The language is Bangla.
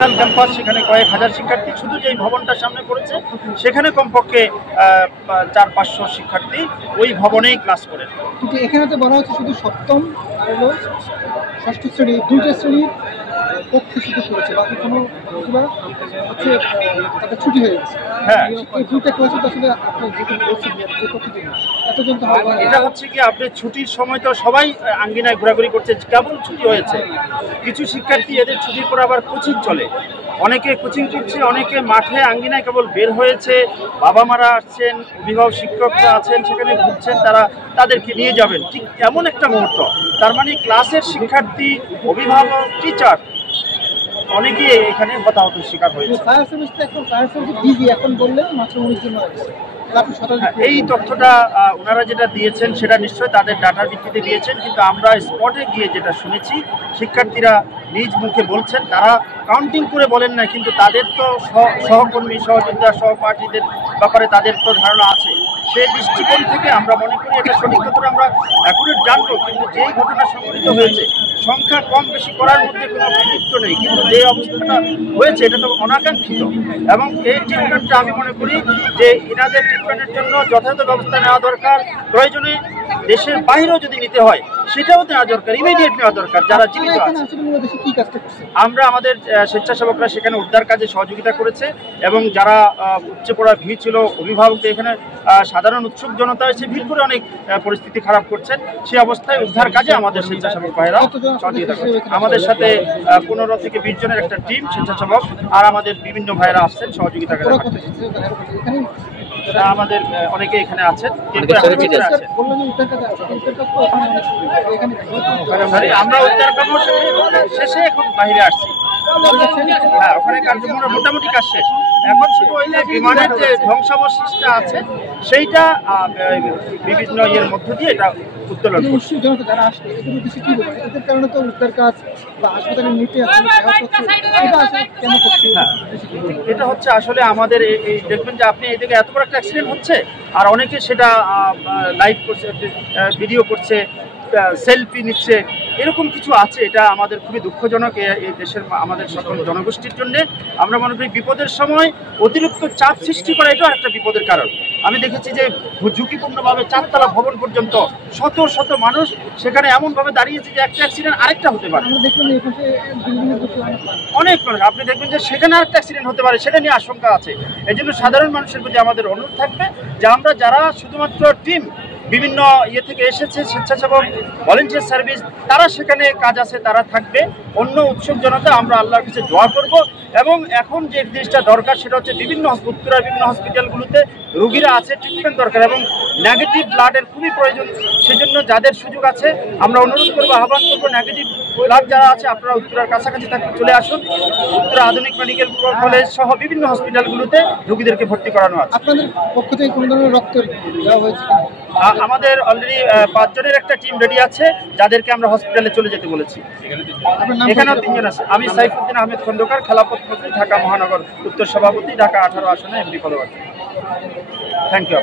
ক্যাম্পাস, সেখানে কয়েক হাজার শিক্ষার্থী, শুধু যেই ভবনটার সামনে পড়েছে সেখানে কমপক্ষে 400-500 শিক্ষার্থী ওই ভবনেই ক্লাস করে। কিন্তু এখানে তো বলা হচ্ছে শুধু সপ্তম আর হলো ষষ্ঠ শ্রেণী, দুইটা শ্রেণীর পক্ষে শুধু করেছে, বাকি কোনো হচ্ছে তাদের ছুটি হয়ে গেছে। হ্যাঁ, এই দুইটা ক্লাসে তো আসলে আপনার যেটা বলছি যে প্রতিদিন এতজন তো হবে না। এটা হচ্ছে কি, আপনি ছুটির সময় তো সবাই আঙ্গিনায় ঘোরাঘুরি করছে, কেবল ছুটি হয়েছে। কিছু শিক্ষার্থী এদের ছুটির পর আবার কোচিং চলে, অনেকে কোচিং করছে, অনেকে মাঠে আঙ্গিনায় কেবল বের হয়েছে, বাবা মারা আসছেন, অভিভাবক শিক্ষকরা আছেন, সেখানে ঘুরছেন, তাদেরকে নিয়ে যাবেন, ঠিক এমন একটা মুহূর্ত। তার মানে ক্লাসের শিক্ষার্থী, অভিভাবক, টিচার অনেকেই এখানে হতাহতের শিকার হয়েছে। ফায়ার সার্ভিসটা এখন ফায়ার সার্ভিস বিজি, এখন বললে মাত্র 19 জন হয়ে গেছে। এই তথ্যটা ওনারা যেটা দিয়েছেন সেটা নিশ্চয়ই তাদের ডাটার ভিত্তিতে দিয়েছেন, কিন্তু আমরা স্পটে গিয়ে যেটা শুনেছি, শিক্ষার্থীরা নিজ মুখে বলছেন, তারা কাউন্টিং করে বলেন না, কিন্তু তাদের তো সহকর্মী, সহযোদ্ধা, সহপাঠীদের ব্যাপারে তাদের তো ধারণা আছে। সেই দৃষ্টিকোণ থেকে আমরা মনে করি এটা সঠিক কথা আমরা অ্যাকুরেট জানবো, কিন্তু যেই ঘটনা সংঘটিত হয়েছে সংখ্যা কম বেশি করার মধ্যে কোনো কৃতিত্ব নেই, কিন্তু যে অবস্থাটা হয়েছে এটা তো অনাকাঙ্ক্ষিত। এবং এই ট্রিটমেন্টটা আমি মনে করি যে এনাদের ট্রিটমেন্টের জন্য যথাযথ ব্যবস্থা নেওয়া দরকার, প্রয়োজনে দেশের বাইরেও যদি নিতে হয় সেটাও নেওয়া দরকার, ইমিডিয়েট নেওয়া দরকার। যারা জীবিত আছে, আমরা আমাদের স্বেচ্ছাসেবকরা সেখানে উদ্ধার কাজে সহযোগিতা করেছে, এবং যারা উপচে পড়া ভিড় ছিল, অভিভাবকদের এখানে সাধারণ উৎসুক জনতা এসে ভিড় করে অনেক পরিস্থিতি খারাপ করছেন, সেই অবস্থায় উদ্ধার কাজে আমাদের স্বেচ্ছাসেবক ভাইরা সহযোগিতা করছে। আমাদের সাথে 15 থেকে 20 জনের একটা টিম স্বেচ্ছাসেবক আর আমাদের বিভিন্ন ভাইরা আসছেন সহযোগিতা করে। আমাদের অনেকে এখানে আছেন, আমরা উদ্ধার কর্ম শেষে এখন বাইরে আসছি। হ্যাঁ, ওখানে কার্যক্রম মোটামুটি কাজ শেষ। এখন শুধু ওই যে বিমানের যে ধ্বংসাবশেষটা আছে সেইটা বিভিন্ন ইয়ের মধ্য দিয়ে এটা উত্তোলন করছে। এটা হচ্ছে আসলে আমাদের এই দেখবেন যে আপনি এই দিকে এত বড় একটা অ্যাক্সিডেন্ট হচ্ছে আর অনেকে সেটা লাইভ করছে, ভিডিও করছে, সেলফি নিচ্ছে, এরকম কিছু আছে। এটা আমাদের খুবই দুঃখজনক এই দেশের আমাদের সকল জনগোষ্ঠীর জন্য। আমরা মনে করি বিপদের সময় অতিরিক্ত চাপ সৃষ্টি করা এটাও একটা বিপদের কারণ। আমি দেখেছি যে ঝুঁকিপূর্ণভাবে 4তলা ভবন পর্যন্ত শত শত মানুষ সেখানে এমনভাবে দাঁড়িয়েছে যে একটা অ্যাক্সিডেন্ট আরেকটা হতে পারে, অনেক মানুষ। আপনি দেখবেন যে সেখানে আরেকটা অ্যাক্সিডেন্ট হতে পারে, সেটা নিয়ে আশঙ্কা আছে। এই জন্য সাধারণ মানুষের প্রতি আমাদের অনুরোধ থাকবে যে আমরা যারা শুধুমাত্র টিম বিভিন্ন ইয়ে থেকে এসেছে, স্বেচ্ছাসেবক, ভলেন্টিয়ার সার্ভিস, তারা সেখানে কাজ আছে, তারা থাকবে। অন্য উৎসুক জনতা আমরা আল্লাহর কাছে দোয়া করব। এবং এখন যে জিনিসটা দরকার সেটা হচ্ছে বিভিন্ন উত্তরার বিভিন্ন হসপিটালগুলোতে রোগীরা আছে, ট্রিটমেন্ট দরকার এবং নেগেটিভ ব্লাডের খুবই প্রয়োজন। সেজন্য যাদের সুযোগ আছে আমরা অনুরোধ করবো, আহ্বান করবো, নেগেটিভ ব্লাড যারা আছে আপনারা উত্তরার কাছাকাছি থাকতে চলে আসুন। উত্তরা আধুনিক মেডিকেল কলেজ সহ বিভিন্ন হসপিটালগুলোতে রোগীদেরকে ভর্তি করানো আছে। আপনাদের পক্ষ থেকে কোনো ধরনের রক্ত দেওয়া হয়েছে? আমাদের অলরেডি 5 জনের একটা টিম রেডি আছে, যাদেরকে আমরা হসপিটালে চলে যেতে বলেছি। এখানেও 3 জন আছে। আমি সাইফুদ্দিন আহমেদ খন্দকার, খেলাফত মন্ত্রী, ঢাকা মহানগর উত্তর সভাপতি, ঢাকা 18 আসনে এমপি পদপ্রার্থী। Thank you.